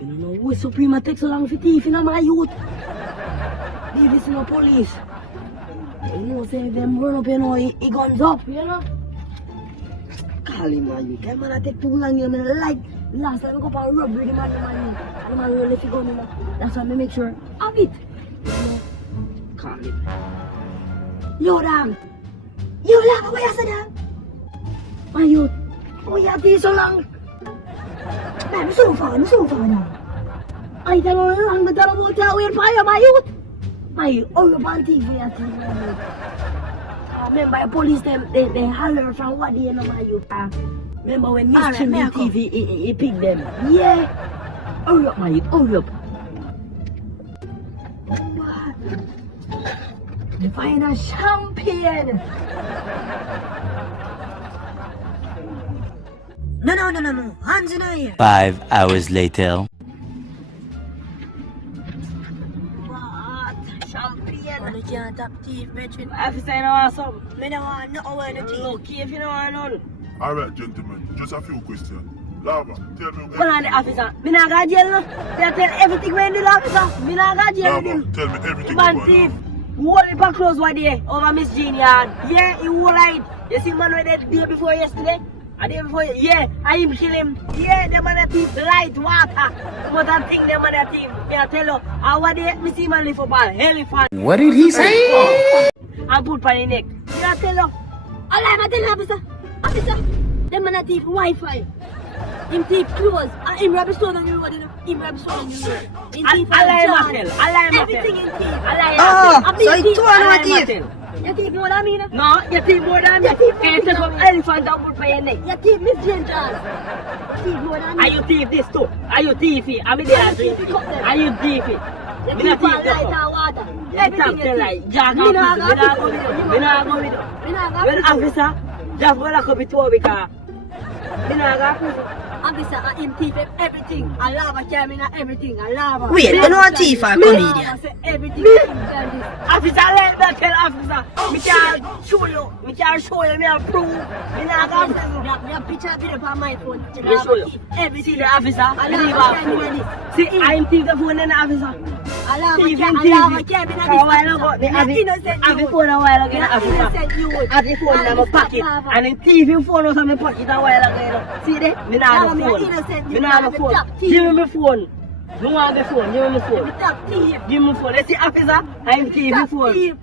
You know who is Supreme take so long for thief in my youth? Leave this in the police. You know, say them run up, you know, he guns up, you know? Call him, man. You can't man take too long, you know, like last time I go for a robbery, the man, and the man really left the gun, you know. That's why I make sure I have it. You know? Call him. Yo, damn. Yo, damn, what you say, damn? My youth, why you have this so long? Man, I'm so far now. I tell you long, but I don't want to tell you fire, my youth. My youth, all your panty for your team, my youth. Remember, the police, they holler from what they know, my youth. Remember when Miss Chimney TV, he picked them. Yeah. Hurry up, my youth, hurry up. What? Find a champion. No. Hands in the air. 5 hours later. What? Champion. I can't tap thief, bitch. Officer, you know what, some? I don't want nothing with the thief. Okay, if you don't want none. Alright, gentlemen, just a few questions. Lava, tell me. Hold on, the officer. Me not go jail no. They tell everything when the officer. Me not go jail with Lava, him. tell me everything. Man thief. Whole heap of clothes were there over Miss Jean yard. Yeah, he whole light. You see man went there the day before yesterday? A day before, yeah, I him kill him. Yeah, the man a thief, light, water. But I think the man a thief. I tell you, I day, me see man live up an elephant. What did he say? And put on the neck. I tell you, I tell you, officer, the man a thief Wi-Fi. Him thief clothes. Him rob store on your road, you know. Him rob store on your road. Him thief everything in thief. So he told on a thief. You thief more than me, no? No, you thief more than me. You take up elephant and put by your neck. You thief Miss Jane Charles. You thief more than me. Are you thief this too? Are you thiefy? I'm in there thiefy. Are you thiefy? You thief on light and water. Everything you thief. Jack up. Me not go with you. Well, officer, just go lock up it too because me not go prison. Officer, I him thief everything. I lava came in everything. I lava. Wait, you know a thief or comedian? Everything. Officer, let me tell officer. Me can't show you. Me have proof. Me not go prison. Me have picture video on my phone. Me show you. Everything. See the officer. I lava phone. See, I thief the phone in the officer. I lava came in a while ago. I have the phone a while ago. Officer. I have the phone in my pocket. And the TV phone was in my pocket a while ago. See that? Me not have the phone. Me not have the phone. Give me my phone. You want the phone? Give me my phone. Give me my phone. Let's see, officer. I'm thief the phone.